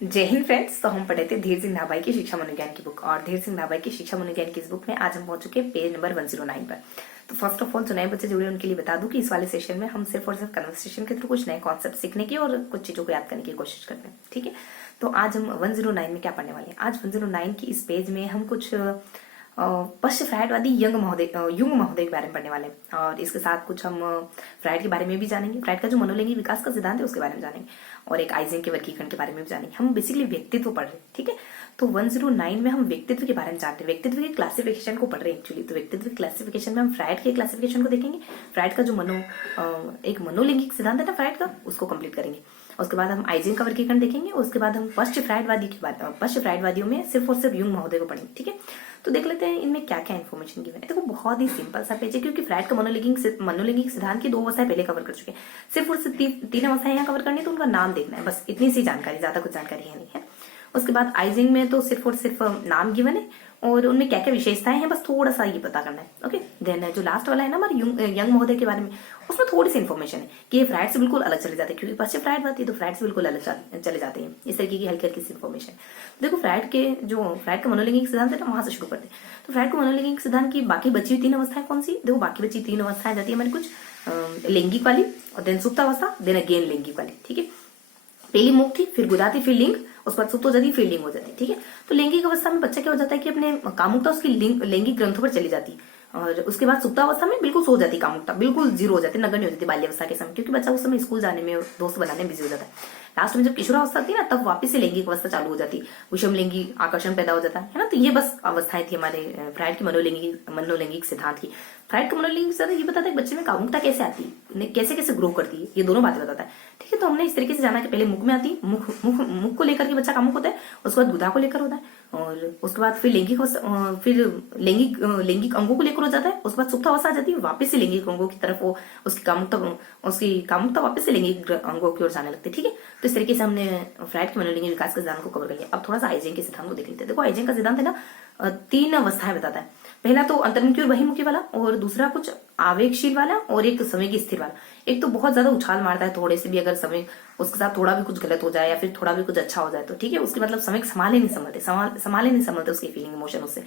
जय हिंद फ्रेंड्स। तो हम पढ़े थे धीर सिंह नाभाई की शिक्षा मनोविज्ञान की बुक, और धीर सिंह नाभाई की शिक्षा मनोविज्ञान की इस बुक में आज हम पहुंच चुके हैं पेज नंबर 109 पर। तो फर्स्ट ऑफ ऑल जो नए बच्चे जुड़े उनके लिए बता दूं कि इस वाले सेशन में हम सिर्फ और सिर्फ कन्वर्सेशन के थ्रू कुछ नए कॉन्सेप्ट सीखने की और कुछ चीजों को याद करने की कोशिश करते हैं। ठीक है, तो आज हम 109 में क्या पढ़ने वाले हैं। आज 109 की इस पेज में हम कुछ पश्च फ्रायडवादी युंग महोदय के बारे में पढ़ने वाले हैं, और इसके साथ कुछ हम फ्रायड के बारे में भी जानेंगे। फ्रायड का जो मनोलैंगिक विकास का सिद्धांत है उसके बारे में जानेंगे, और एक आइजेंक के वर्गीकरण के बारे में भी जानेंगे। हम बेसिकली व्यक्तित्व पढ़ रहे हैं। ठीक है, तो 109 में हम व्यक्तित्व के बारे में जानते हैं, व्यक्तित्व के क्लासिफिकेशन को पढ़ रहे हैं एक्चुअली। तो व्यक्तित्व क्लासिफिकेशन में हम फ्रायड के क्लासिफिकेशन को देखेंगे। फ्रायड का जो एक मनोलैंगिक सिद्धांत है ना फ्रायड का, उसको कंप्लीट करेंगे। उसके बाद हम आइजेंक का वर्गीकरण देखेंगे। उसके बाद हम पश्च फ्रायडवादियों में सिर्फ और सिर्फ युंग महोदय को पढ़ेंगे। ठीक है, तो देख लेते हैं इनमें क्या क्या इन्फॉर्मेशन गिवन है। देखो बहुत ही सिंपल सा पेज है, क्योंकि फ्रायड का मनोलैंगिक सिद्धांत की 2 अवस्थाएं पहले कवर कर चुके हैं। सिर्फ और सिर्फ 3 अवस्थाएं यहाँ कवर करनी है, तो उनका नाम देखना है, बस इतनी सी जानकारी, ज्यादा कुछ जानकारी है नहीं है। उसके बाद आइजेंक में तो सिर्फ और सिर्फ नाम गिवन है और उनमें क्या क्या विशेषताएं हैं, बस थोड़ा सा ये पता करना है। ओके, देन जो लास्ट वाला है ना हमारे यंग महोदय के बारे में, उसमें थोड़ी सी इन्फॉर्मेशन है कि ये फ्रायड से बिल्कुल अलग चले जाते हैं, क्योंकि पश्चिम फ्रायड बात है तो फ्रायड से बिल्कुल अलग चले जाते हैं। इस तरीके की हल्की हल्की सी इन्फॉर्मेशन। देखो फ्रायड का मनोलैंगिक सिद्धांत है ना, वहां से शुरू करते हैं। तो फ्रायड का मनोलैंगिक सिद्धांत की बाकी बची हुई 3 अवस्थाएं कौन सी। देखो बाकी बची 3 अवस्थाएं जाती है हमारी कुछ लैंगिक वाली, और देन सुप्तावस्था, देन अगेन लैंगिक वाली। ठीक है, पहली मुक्त थी, फिर गुदाती, फिर लिंग, उसके बाद सुप्त हो जाती, फिर लिंग हो जाती। ठीक है, तो लैंगिक अवस्था में बच्चा क्या हो जाता है कि अपने कामुकता उसकी लैंगिक ग्रंथों पर चली जाती, और उसके बाद सुप्तावस्था में बिल्कुल सो जाती, कामुकता बिल्कुल जीरो हो जाती, नगण्य हो जाती बाल्यावस्था के समय, क्योंकि बच्चा उस समय स्कूल जाने में, दोस्त बनाने में बिजी हो जाता है। लास्ट में जब किशोरावस्था थी ना, तब वापस से लैंगिक अवस्था चालू हो जाती, विषम लैंगिक आकर्षण पैदा हो जाता है ना। तो ये बस अवस्थाएं थी हमारे फ्रायड की मनोलैंगिक सिद्धांत की। फ्रायड का मनोलैंगिक सिद्धांत ये बताता है बच्चे में कामुकता कैसे आती है, कैसे कैसे ग्रो करती है, ये दोनों बातें बताता है। ठीक है, तो हमने इस तरीके से जाना कि पहले मुख में आती, मुख को लेकर के बच्चा कामुक होता है, उसके बाद गुदा को लेकर होता है, और उसके बाद फिर लैंगिक अंगों को लेकर हो जाता है, उसके बाद सुप्तावस्था आ जाती है, वापस से लैंगिक अंगों की तरफ वो उसकी कामुकता वापस से लैंगिक अंगों की ओर जाने लगती है। ठीक है, तो इस तरीके से हमने फ्रायड के मनोलैंगिक विकास के सिद्धांत को कवर कर लिया। अब थोड़ा सा आइजेंक के सिद्धांत को देख लेते हैं। देखो आइजेंक का सिद्धांत है ना, 3 अवस्थाएं बताता है। पहला तो अंतर्मुखी और बहिर्मुखी वाला, और दूसरा कुछ आवेगशील वाला, और एक संवेगी स्थिर वाला। एक तो बहुत ज्यादा उछाल मारता है, थोड़े से भी अगर समय उसके साथ थोड़ा भी कुछ गलत हो जाए या फिर थोड़ा भी कुछ अच्छा हो जाए तो ठीक है, उसके मतलब समय संभाले नहीं संभलते उसकी फीलिंग इमोशन उससे।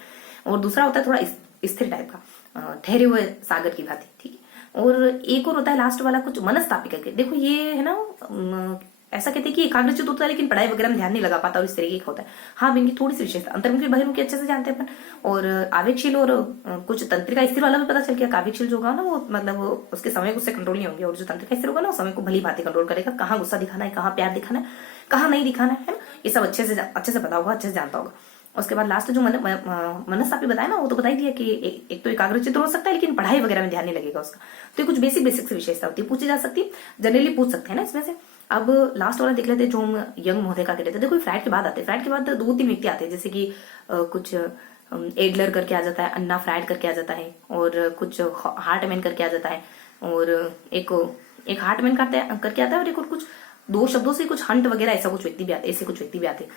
और दूसरा होता है थोड़ा स्थिर टाइप का, ठहरे हुए सागर की भांति। ठीक है, और एक और होता है लास्ट वाला कुछ मनस्तापी करके। देखो ये है ना, ऐसा कहते हैं कि एकाग्रचित होता है लेकिन पढ़ाई वगैरह में ध्यान नहीं लगा पाता, और इस तरीके का होता है। हाँ, इनकी थोड़ी सी विशेषता, अंतर्मुखी बहिर्मुखी अच्छे से जानते हैं अपन, और आवेगशील और कुछ तंत्रिका स्थिर वाला भी पता चल गया। आवेगशील जो होगा ना वो मतलब उसके समय उससे कंट्रोल नहीं होंगे, और जो तंत्रिका स्थिर होगा ना वो समय को भली भांति कंट्रोल करेगा, कहाँ गुस्सा दिखाना है, कहाँ प्यार दिखाना है, कहाँ नहीं दिखाना है ना, ये सब अच्छे से पता होगा, अच्छे से जानता होगा। उसके बाद लास्ट जो मनस्तापी बताया ना, वो तो बता ही दिया कि एक तो एकाग्रचित हो सकता है लेकिन पढ़ाई वगैरह में ध्यान नहीं लगेगा उसका। तो ये कुछ बेसिक से विशेषता होती है, पूछी जा सकती है, जनरली पूछ सकते हैं ना इसमें से। अब लास्ट वाला देख लेते हैं जो हम यंग महोदय का कहते हैं। देखो फ्रायड के बाद आते हैं, फ्रायड के बाद 2-3 व्यक्ति आते हैं, जैसे कि कुछ एडलर करके आ जाता है, अन्ना फ्रायड करके आ जाता है, और कुछ हार्टमैन करके आ जाता है, और एक हार्टमैन करके आता है, और एक और कुछ 2 शब्दों से कुछ हंट वगैरह ऐसे कुछ व्यक्ति भी आते हैं।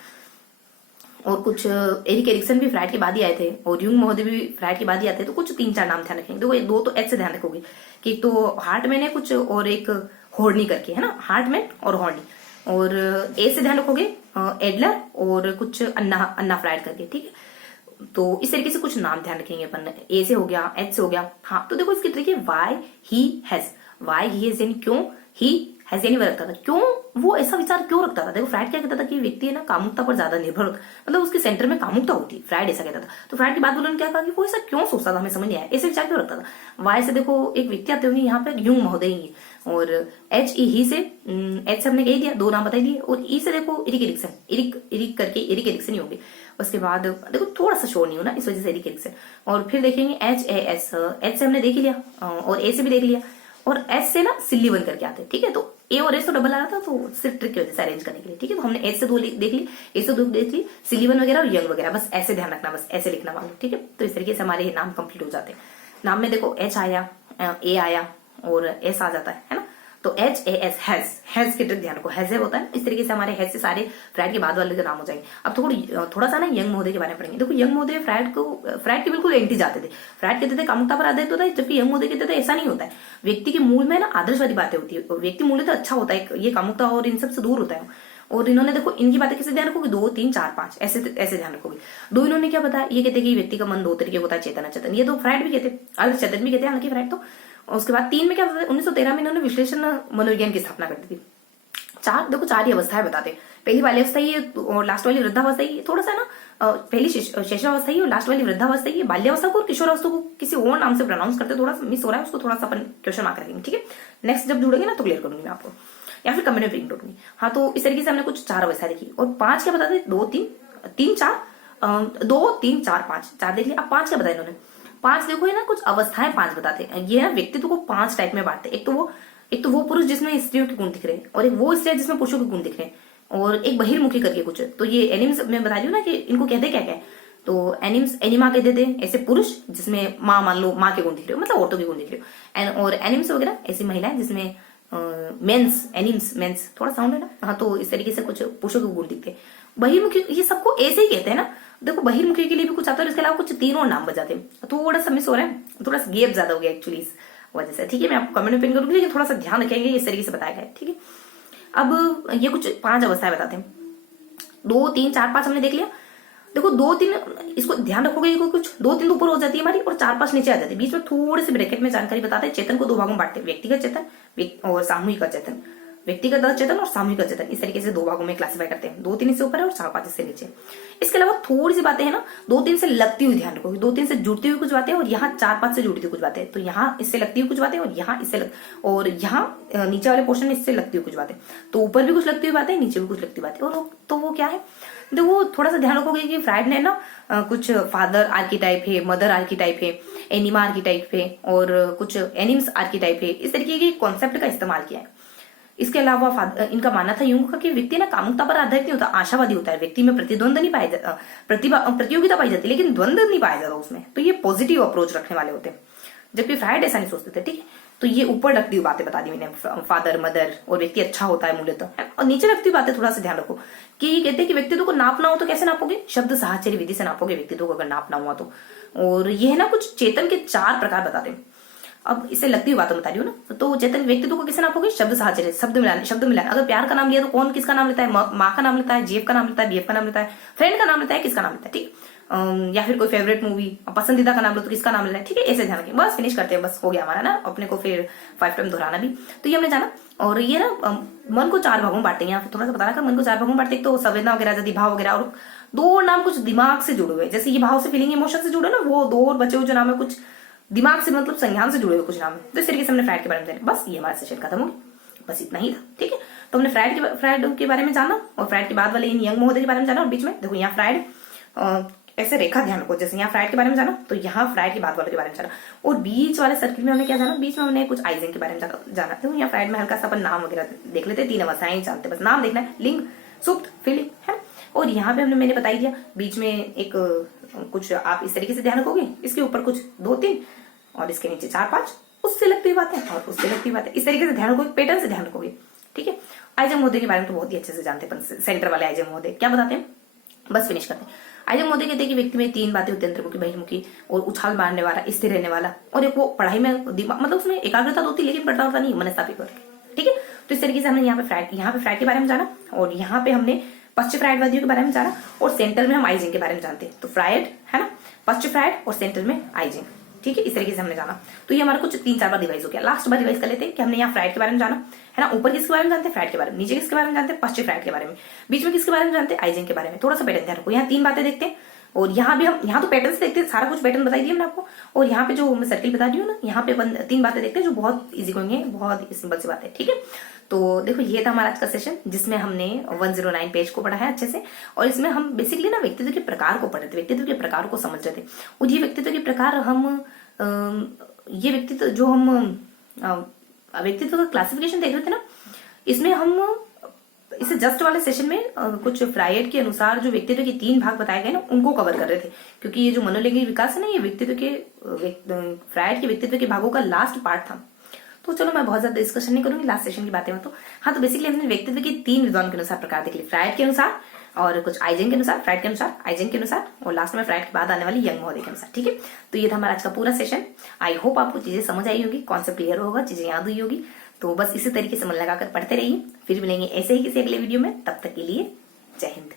और कुछ एरिक एरिक्सन भी फ्रायड के बाद ही आए थे, और युंग महोदय भी फ्रायड के बाद ही आते हैं। तो कुछ 3-4 नाम ध्यान रखेंगे। देखो 2 तो एच से ध्यान रखोगे कि एक तो हार्टमैन है कुछ, और एक हॉर्नी करके है ना, हार्टमैन और हॉर्नी। और ए से ध्यान रखोगे एडलर, और कुछ अन्ना फ्रायड करके। ठीक है, तो इस तरीके से कुछ नाम ध्यान रखेंगे अपन। ए से हो गया, एच से हो गया। हाँ, तो देखो इसकी ट्रिक है वाई ही हैज यानी क्यों, ही हैज यानी वह रखता था, क्यों वो ऐसा विचार क्यों रखता था। देखो फ्रायड क्या कहता था कि व्यक्ति है ना कामुकता पर ज्यादा निर्भर होता, मतलब उसके सेंटर में कामुकता होती है, फ्रायड ऐसा कहता था। तो फ्रायड की बात बोलो क्या कहा कि वो ऐसा क्यों सोचता था, हमें समझ नहीं आया, ऐसे विचार क्यों रखता था। वाई से देखो एक व्यक्ति आते होंगे यहाँ पे, युंग महोदय ही, और एच से हमने कह दिया, 2 नाम बता दिए, और ई से देखो एरिक एरिक्सन ही होंगे। उसके बाद देखो थोड़ा सा शोर नहीं हो ना, इस वजह से एरिक एरिक्सन। और फिर देखेंगे एच से हमने देख लिया, और ए से भी देख लिया, और एस से ना सिल्लीवन करके आते हैं। ठीक है, तो ए और एस तो डबल आ रहा था, तो सिर्फ ट्रिक की वजह से अरेंज करने के लिए। ठीक है, तो हमने एस से 2 देख ली, ए से 2 देख ली, सिल्लीवन वगैरह और यंग वगैरह, बस ऐसे ध्यान रखना, बस ऐसे लिखना वालों। ठीक है, तो इस तरीके से हमारे नाम कंप्लीट हो जाते हैं। नाम में देखो एच आया, ए आया, और एस आ जाता है ना। तो HAS हैज के ट्रिक ध्यान रखो, हैज होता है। इस तरीके से हमारे हैज से सारे फ्रायड के बाद वाले के नाम हो जाएंगे। अब थोड़ा सा ना यंग महोदय के बारे में पढ़ेंगे। देखो यंग महोदय फ्रायड के बिल्कुल एंटी जाते थे। फ्रायड कहते थे कामुकता पर आधारित होता है, जबकि यंग महोदय कहते थे ऐसा नहीं होता है। व्यक्ति के मूल में ना आदर्शवादी बातें होती है, व्यक्ति मूल तो अच्छा होता है, ये कामुकता और इन सब से दूर होता है। और इन्होंने देखो इनकी बातें कैसे ध्यान रखोगे, 2 3 4 5 ऐसे ऐसे ध्यान रखोगे। 2 इन्होंने क्या बताया, ये कहते हैं कि व्यक्ति का मन 2 तरीके का होता है, चेतन अचेतन, ये तो फ्राइड भी कहते हैं, अर्ध चेतन भी कहते हैं हालांकि फ्राइड तो। और उसके बाद 3 में क्या बताते हैं, 1913 में इन्होंने विश्लेषण मनोविज्ञान की स्थापना कर दी थी। 4 देखो 4 ही अवस्थाएं बताते हैं, पहली बाल्यावस्था ही है और लास्ट वाली वृद्धावस्था ही है, थोड़ा सा ना पहली शैशवावस्था ही और लास्ट वाली वृद्धावस्था ही है। बाल्यावस्था को और किशोरावस्था को किसी और नाम से प्रोनाउंस करते, थोड़ा सा मिस हो रहा है, उसको थोड़ा सा अपन क्वेश्चन मार्क रखेंगे, ठीक है। नेक्स्ट जब जुड़ेंगे ना तो क्लियर करूंगी मैं आपको, या फिर कमेंट में प्रिंट करूंगी। हाँ, तो इस तरीके से हमने कुछ 4 अवस्था देखी। और 5 क्या बताते, 2 3 3 4 2 3 4 5 4 देख लिया। अब 5 क्या बताया इन्होंने, 5 देखो ये ना कुछ अवस्थाएं 5 बताते हैं। ये ना व्यक्तित्व को 5 टाइप में बांटते हैं। एक तो वो पुरुष जिसमें स्त्रियों के गुण दिख रहे हैं, और एक वो स्त्री जिसमें पुरुषों के गुण दिख रहे हैं, और एक बहिर्मुखी करके कुछ है। तो ये एनिम्स में बता रही हूँ ना कि इनको कहते क्या क्या है। तो एनिम्स एनिमा कहते थे ऐसे पुरुष जिसमें माँ, मान लो माँ के गुण दिख रहे हो, मतलब औरतों के गुण दिख रहे हो। और एनिम्स वगैरह ऐसी महिलाएं जिसमें मेंस, एनिम्स मेंस, थोड़ा साउंड है ना। हाँ, तो इस तरीके से कुछ पुरुषों के गुण दिखते हैं। बहिर्मुखी ये सबको ऐसे ही कहते हैं ना। देखो बहिर्मुखी के लिए भी कुछ आता है, इसके अलावा कुछ 3 और नाम बजाते हैं। थोड़ा सा मिस हो रहा है, थोड़ा सा गैप ज्यादा हो गया एक्चुअली इस वजह से, ठीक है। मैं आपको कमेंट में पिन करूंगी, लेकिन थोड़ा सा ध्यान रखेंगे, इस तरीके से बताया गया है, ठीक है। अब ये कुछ 5 अवस्थाएं बताते हैं। 2 3 4 5 हमने देख लिया। देखो 2 3 इसको ध्यान रखोगे, ये कुछ 2 3 ऊपर हो जाती है हमारी और 4 5 नीचे आ जाती है। बीच में थोड़े से ब्रैकेट में जानकारी बताते हैं। चेतन को 2 भागों में बांटते हैं, व्यक्तिगत चेतन और सामूहिक चेतन। व्यक्तिगत चेतन और सामूहिक चेतन, इस तरीके से 2 भागों में क्लासिफाई करते हैं। 2 3 इससे ऊपर है और 4 5 इससे नीचे। इसके अलावा थोड़ी सी बातें हैं ना, 2 3 से लगती हुई ध्यान रखोगे, 2 3 से जुड़ती हुई कुछ बातें और यहाँ 4 5 से जुड़ती हुई कुछ बातें। तो यहाँ इससे लगती हुई कुछ बातें और यहाँ इससे और यहाँ नीचे वाले पोर्शन में इससे लगती हुई कुछ बातें। तो ऊपर भी कुछ लगती हुई बातें, नीचे भी कुछ लगती हुई बातें। और तो वो क्या है, देखो थोड़ा सा ध्यान रखोगे कि फ्राइड ने ना कुछ फादर आर्कीटाइप है, मदर आर्कीटाइप है, एनिमा आर्कीटाइप है और कुछ एनिम्स आर्कीटाइप है, इस तरीके के कॉन्सेप्ट का इस्तेमाल किया है। इसके अलावा इनका मानना था यूं का कि व्यक्ति ना कामुकता पर आधारित नहीं होता, आशावादी होता है। व्यक्ति में प्रतिद्वंद नहीं पाया जाता, प्रतियोगिता पाई जाती है, लेकिन द्वंद नहीं पाया जाता उसमें। तो ये पॉजिटिव अप्रोच रखने वाले होते हैं, जबकि फ्राइड ऐसा नहीं सोचते थे, ठीक है। तो ये ऊपर रखती हुई बातें बता दी मैंने, फादर मदर और व्यक्ति अच्छा होता है मूल्यतः। और नीचे रखती हुई बातें थोड़ा सा ध्यान रखो कि ये कहते हैं कि व्यक्तित्व को नापना हो तो कैसे नापोगे, शब्द साहचर्य विधि से नापोगे व्यक्तित्व को अगर नापना हुआ तो। और ये है ना कुछ चेतन के 4 प्रकार बताते हैं। अब इसे लगती हुई बातें बता रही हूँ ना। तो चेतन व्यक्तित्व को किसे नापोगे, शब्द साहचर्य, शब्द मिलाने। अगर प्यार का नाम लिया तो कौन किसका नाम लेता है, माँ का नाम लेता है, जेब का नाम लेता है, बीएफ का नाम लेता है, फ्रेंड का नाम लेता है, किसका नाम लेता है, ठीक। या फिर कोई फेवरेट मूवी पसंदीदा का नाम लो तो किसका नाम लेना है, ठीक है। ऐसे ध्यान रखें, बस फिनिश करते हैं, बस हो गया हमारा ना, अपने को फिर 5 टाइम दोहराना भी। तो ये हमने जाना। और ये ना मन को 4 भागों में बांटते हैं। यहाँ थोड़ा सा बता रहा था, मन को 4 भागों में बांटते हैं। तो संवेदना वगैरह, जति भाव वगैरह, और 2 और नाम कुछ दिमाग से जुड़े हुए, जैसे ये भाव से फीलिंग इमोशन से जुड़े ना, वो 2 और बचे हुए जो नाम है कुछ दिमाग से, मतलब संज्ञान से जुड़े हुए कुछ नाम है। तो इस तरीके से हमने फ्राइड के बारे में जाना। बस ये हमारा सेशन खत्म हो गया, बस इतना ही था, ठीक है। तो हमने फ्राइड के बारे में जाना और फ्राइड के बाद वाले इन यंग महोदय के बारे में जाना। और बीच में देखो यहाँ फ्राइड ऐसे रेखा ध्यान रखो, जैसे यहाँ फ्राइड के बारे में जाना तो यहाँ फ्राइड के बाद वाले के बारे में जाना। और बीच वाले सर्किल में हमने क्या जाना, बीच में हमने कुछ आइजेंग के बारे में जाना। तो यहाँ फ्राइड में हल्का सा अपन नाम वगैरह देख लेते, 3 अवस्थाएं जानते, बस नाम देखना है, लिंग, सुप्त, फीलिंग है। और यहाँ पे मैंने बताई दिया, बीच में एक कुछ आप इस तरीके से ध्यान रखोगे, इसके ऊपर कुछ 2 3 और इसके नीचे 4 5, उससे लगती हुई बातें और उससे लगती हुई बातें, इस तरीके से ध्यान रखोगे, पैटर्न से ध्यान रखोगे, ठीक है। आइजेंग महोदय के बारे में तो बहुत ही अच्छे से जानते हैं, सेंटर वाले आइजेंग महोदय क्या बताते हैं, बस फिनिश करते हैं। आइजेंग महोदय कहते हैं कि व्यक्ति में 3 बातें होती है, अंतर्मुखी, बहिर्मुखी और उछाल मारने वाला, स्थिर रहने वाला। और एक वो पढ़ाई में दिमाग, मतलब उसमें एकाग्रता होती है, लेकिन पढ़ता नहीं, मनस्तापिक वर्ग, ठीक है। तो इस तरीके से हमने यहाँ पे फ्राइड के बारे में जाना। और यहाँ पे हमने पश्चिम फ्राइडवादियों के बारे में जाना। और सेंटर में हम आइजेंग के बारे में जानते हैं। तो फ्राइड है ना, पश्चिम फ्राइड और सेंटर में आइजेंग, ठीक है। इस तरीके से हमने जाना। तो ये हमारा कुछ 3 4 बार रिवाइज हो गया। लास्ट बार रिवाइज कर लेते हैं कि हमने यहाँ फ्राइड के बारे में जाना है ना, ऊपर किसके बारे में जानते हैं, फ्राइड के बारे में, नीचे किसके बारे में जानते हैं, पश्चिम फ्राइड के बारे में, बीच में किसके बारे में जानते हैं, आइजेंग के बारे में। थोड़ा सा पैटर्न ध्यान रखो, यहाँ 3 बातें देखते हैं। और यहाँ भी हम, यहाँ तो पैटर्न से देखते हैं, सारा कुछ पैटर्न बताई दिया मैंने आपको। और यहाँ पे जो मैं सर्किल बता रही हूँ ना, यहाँ पे 3 बातें देखते हैं जो बहुत इजी गोइंग है, बहुत सिंपल सी बात है, ठीक है। तो देखो ये था हमारा आज का सेशन, जिसमें हमने 109 पेज को पढ़ा है अच्छे से। और इसमें हम बेसिकली ना व्यक्तित्व के प्रकार को पढ़ रहे थे, व्यक्तित्व के प्रकार को समझ रहे थे। और ये व्यक्तित्व के प्रकार हम ये व्यक्तित्व जो हम व्यक्तित्व का क्लासिफिकेशन देख रहे थे ना, इसमें हम इसे जस्ट वाले सेशन में कुछ फ्राइड के अनुसार जो व्यक्तित्व के 3 भाग बताए गए ना, उनको कवर कर रहे थे। क्योंकि ये जो मनोलैंगिक विकास है ना, ये व्यक्तित्व के फ्राइड के व्यक्तित्व के भागों का लास्ट पार्ट था। तो चलो मैं बहुत ज्यादा डिस्कशन नहीं करूंगी लास्ट सेशन की बातें में। तो हाँ, तो बेसिकली हमने व्यक्तित्व के 3 विद्वान के अनुसार प्रकार देख लिए, फ्राइड के अनुसार और कुछ आइजेंग के अनुसार, फ्राइड के अनुसार, आइजेंग के अनुसार, और लास्ट में फ्राइड के बाद आने वाली यंग महोदय के अनुसार, ठीक है। तो ये था हमारा आज का पूरा सेशन। आई होप आपको चीजें समझ आई होगी, कॉन्सेप्ट क्लियर होगा, चीजें याद हुई होगी। तो बस इसी तरीके से मन लगाकर पढ़ते रहिए। फिर मिलेंगे ऐसे ही किसी अगले वीडियो में, तब तक के लिए जय हिंद।